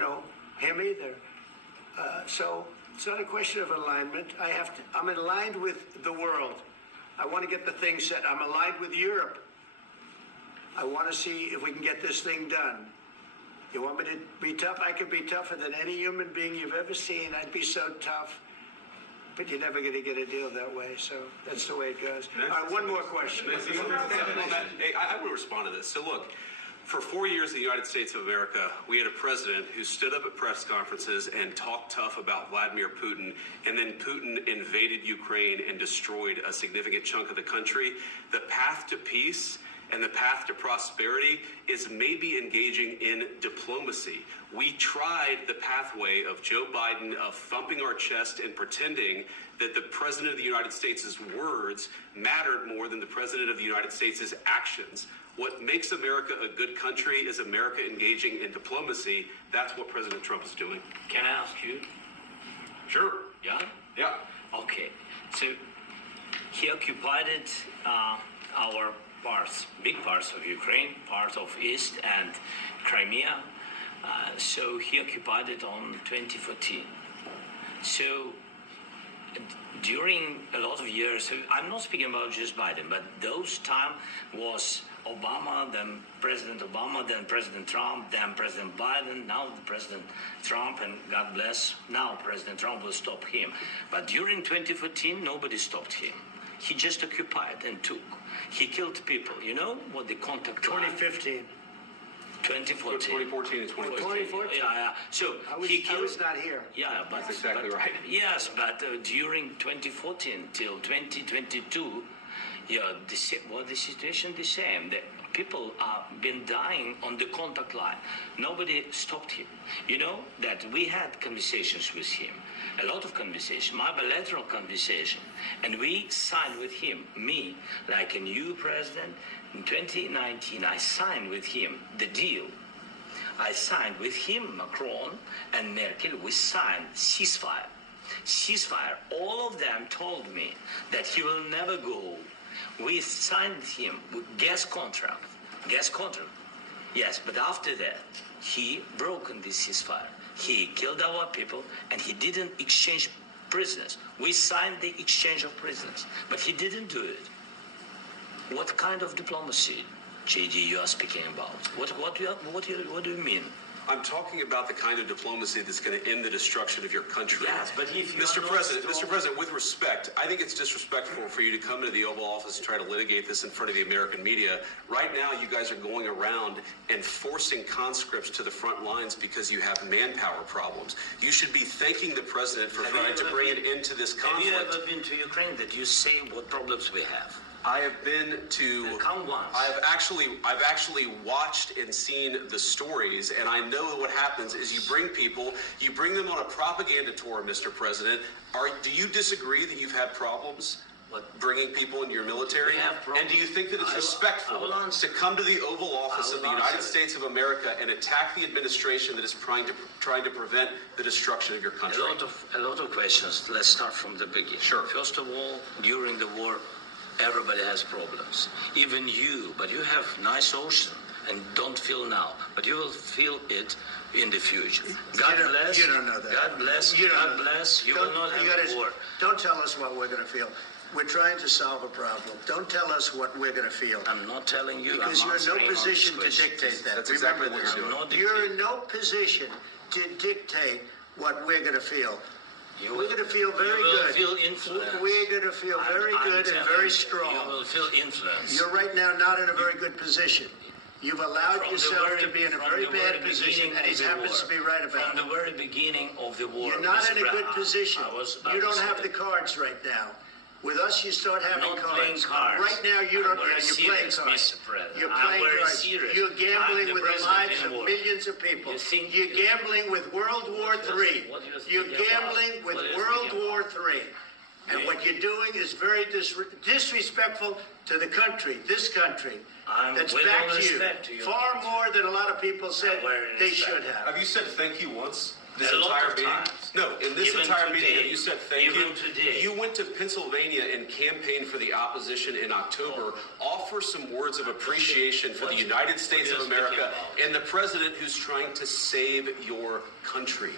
him either. So it's not a question of alignment. I'm aligned with the world. I want to get the thing set. I'm aligned with Europe. I want to see if we can get this thing done. You want me to be tough? I could be tougher than any human being you've ever seen. I'd be so tough. But you're never going to get a deal that way, so that's the way it goes. All right, one more question. Hey, I will respond to this. So look, for 4 years in the United States of America, we had a president who stood up at press conferences and talked tough about Vladimir Putin, and then Putin invaded Ukraine and destroyed a significant chunk of the country. The path to peace and the path to prosperity is maybe engaging in diplomacy. We tried the pathway of Joe Biden, of thumping our chest and pretending that the President of the United States' words mattered more than the President of the United States' actions. What makes America a good country is America engaging in diplomacy. That's what President Trump is doing. Can I ask you? Sure. Yeah? Yeah. Okay. So he occupied our parts, big parts of Ukraine, part of East and Crimea. So he occupied it on 2014. So during a lot of years, so I'm not speaking about just Biden, but those time was Obama, then President Obama, then President Trump, then President Biden, now the President Trump, and God bless, now President Trump will stop him. But during 2014, nobody stopped him. He just occupied and took. He killed people. You know what the contact 2015. 2014. 2014 and 2014. Yeah. So I was not here. Yeah, but that's exactly right. Yes, but during 2014 till 2022, the situation the same. The people have been dying on the contact line. Nobody stopped him. You know that we had conversations with him, a lot of conversation, my bilateral conversation, and we signed with him, me, like a new president. In 2019, I signed with him the deal. I signed with him, Macron and Merkel, we signed ceasefire. Ceasefire. All of them told me that he will never go. We signed with him with gas contract. Yes, but after that, he broke the ceasefire. He killed our people and he didn't exchange prisoners. We signed the exchange of prisoners, but he didn't do it. What kind of diplomacy, JD, you are speaking about? What do you mean? I'm talking about the kind of diplomacy that's going to end the destruction of your country. Yes, but if you Mr. President, with respect, I think it's disrespectful for you to come into the Oval Office and try to litigate this in front of the American media. Right now, you guys are going around and forcing conscripts to the front lines because you have manpower problems. You should be thanking the President for trying to bring an end to this conflict. Have you ever been to Ukraine that you say what problems we have? I have been to. Come once. I've actually watched and seen the stories, and I know what happens is you bring them on a propaganda tour, Mr. President. Do you disagree that you've had problems bringing people into your military? And do you think that it's respectful to come to the Oval Office of the United States of America and attack the administration that is trying to prevent the destruction of your country? A lot of questions. Let's start from the beginning. Sure. First of all, during the war, everybody has problems. Even you, but you have nice ocean and don't feel now, but you will feel it in the future. God bless. You don't know that. God bless. God bless. You will not have war. Don't tell us what we're going to feel. We're trying to solve a problem. Don't tell us what we're going to feel. I'm not telling you. Because you're in no position to dictate that. That's exactly what you're doing. You're in no position to dictate what we're going to feel. We're going to feel very good. You will feel influence. We're going to feel very good and very strong. You will feel influence. You're right now not in a very good position. You've allowed yourself to be in a very bad position, and he happens to be right about it. From the very beginning of the war. You're not in a good position. You don't have the cards right now. With us, you start having not cards. Playing cards. Right now, you don't. You're playing cards. You're playing cards. Serious. You're gambling with the lives of millions of people. You're gambling with World War III. You're gambling with World War III. And what you're doing is very disrespectful to the country, this country. That's back to you. Far more than a lot of people said they should have. Have you said thank you once? This A lot entire of meeting? times. No, in this Even entire today. meeting, have you said thank you? Even today. You went to Pennsylvania and campaigned for the opposition in October. Offer some words of appreciation for the United States of what are you America speaking about? and the president who's trying to save your country.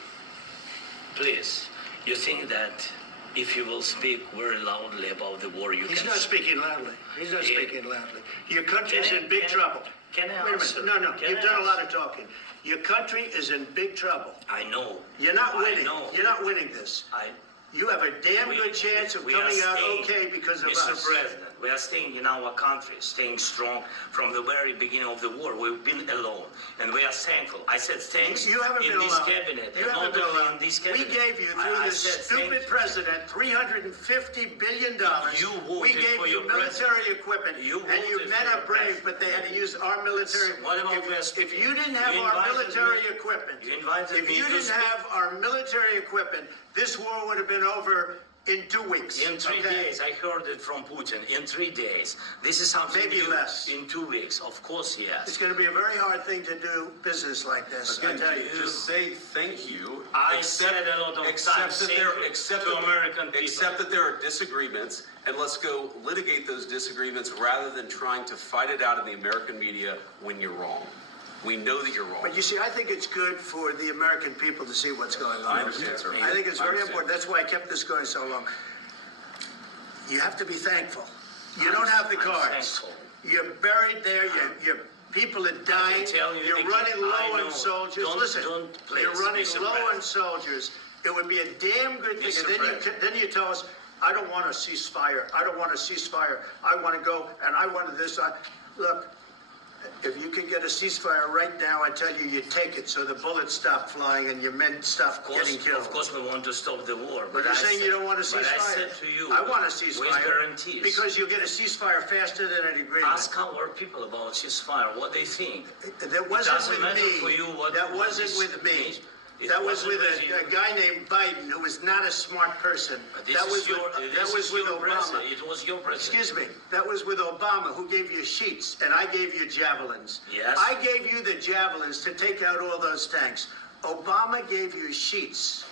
Please, you think that if you will speak very loudly about the war, you He's can... not speaking loudly. He's not Yeah. speaking loudly. Your country's Can I- in big can I- trouble. can I Wait a answer? minute. No, Can you've I done a lot answer? of talking. Your country is in big trouble. I know. You're not winning. I know. You're not winning this. You have a damn We- good chance of we are coming out staying- okay because of Mr. us. President, we are staying in our country, staying strong from the very beginning of the war. We've been alone, and we are thankful. I said thanks You haven't in been this alone. cabinet, You and haven't not been only alone. in this We cabinet. gave you, through I this said stupid thank- president, $350 billion. You voted We gave for you your military equipment, You and you voted men for are your brave, president. but they had to use our military. What about If you didn't have You our invited military me- equipment, you invited if me you to didn't speak- have our military equipment, this war would have been over in 2 weeks. In 3 okay? days, I heard it from Putin. In 3 days, this is something Maybe new. less. In 2 weeks, of course, It's yes. going to be a very hard thing to do business like this. I Again, tell you. just say thank you. I said a lot of times that thank there, you except to that, American people. Except that there are disagreements, and let's go litigate those disagreements rather than trying to fight it out in the American media when you're wrong. We know that you're wrong. But you see, I think it's good for the American people to see what's going on. I understand, sir. I think it's I very understand. important. That's why I kept this going so long. You have to be thankful. You don't have the I'm cards. thankful. You're buried there. Your people are dying. tell you You're again, running I low know. on soldiers. Don't- Listen, don't please, you're running Mr. low on President. soldiers. It would be a damn good thing. Mr. And then you tell us, I don't want a ceasefire. I don't want a ceasefire. I want to go and I want this. Look, if you can get a ceasefire right now, I tell you, you take it so the bullets stop flying and your men stop getting killed. Of course, we want to stop the war. But you're saying you don't want a But I ceasefire. said to you, I want a with ceasefire. guarantees. Because you'll get a ceasefire faster than an agreement. Ask our people about ceasefire, what they think. That wasn't doesn't with matter me. for you what- That what wasn't this with me. means. It That was wasn't with with a you. guy named Biden who was not a smart person. But this That was is your, with, this that was is with your Obama. president. It was your president. Excuse me. That was with Obama, who gave you sheets, and I gave you javelins. Yes. I gave you the javelins to take out all those tanks. Obama gave you sheets.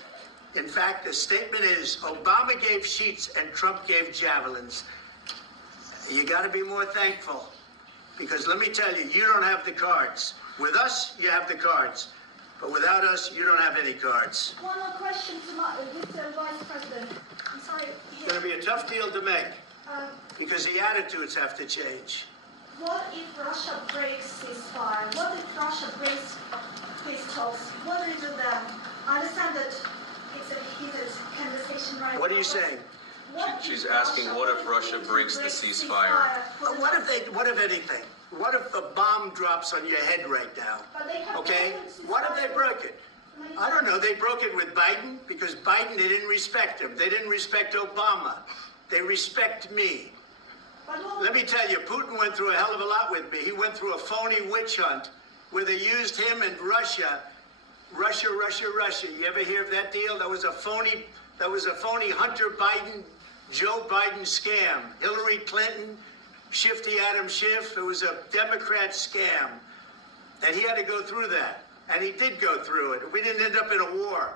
In fact, the statement is Obama gave sheets and Trump gave javelins. You got to be more thankful, because let me tell you, you don't have the cards. With us, you have the cards. But without us, you don't have any cards. One more question to Mr. Vice President. I'm sorry. It's going to be a tough deal to make, Um, because the attitudes have to change. what if Russia breaks ceasefire? What if Russia breaks peace talks? What do we do then? I understand that it's a heated conversation right now. What are you but saying? what She's if asking, what if Putin Russia breaks the breaks ceasefire? for the What if anything? What if a bomb drops on your head right now? But they have Okay? broken ceasefire. What if they broke it? I don't know. They broke it with Biden because Biden, they didn't respect him. They didn't respect Obama. They respect me. But what- Let me tell you, Putin went through a hell of a lot with me. He went through a phony witch hunt where they used him and Russia. Russia. You ever hear of that deal? That was a phony Hunter Biden, Joe Biden scam. Hillary Clinton, Shifty Adam Schiff. It was a Democrat scam. And he had to go through that. And he did go through it. We didn't end up in a war.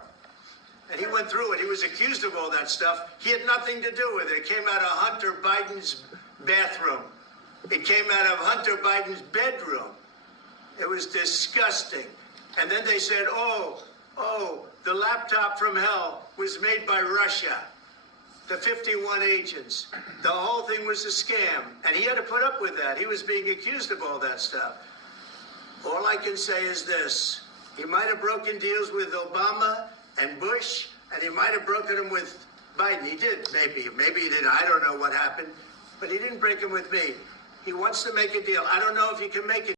And he went through it. He was accused of all that stuff. He had nothing to do with it. It came out of Hunter Biden's bathroom. It came out of Hunter Biden's bedroom. It was disgusting. And then they said, oh, the laptop from hell was made by Russia. The 51 agents. The whole thing was a scam. And he had to put up with that. He was being accused of all that stuff. All I can say is this. He might have broken deals with Obama and Bush, and he might have broken them with Biden. He did, maybe. Maybe he didn't. I don't know what happened. But he didn't break them with me. He wants to make a deal. I don't know if he can make it.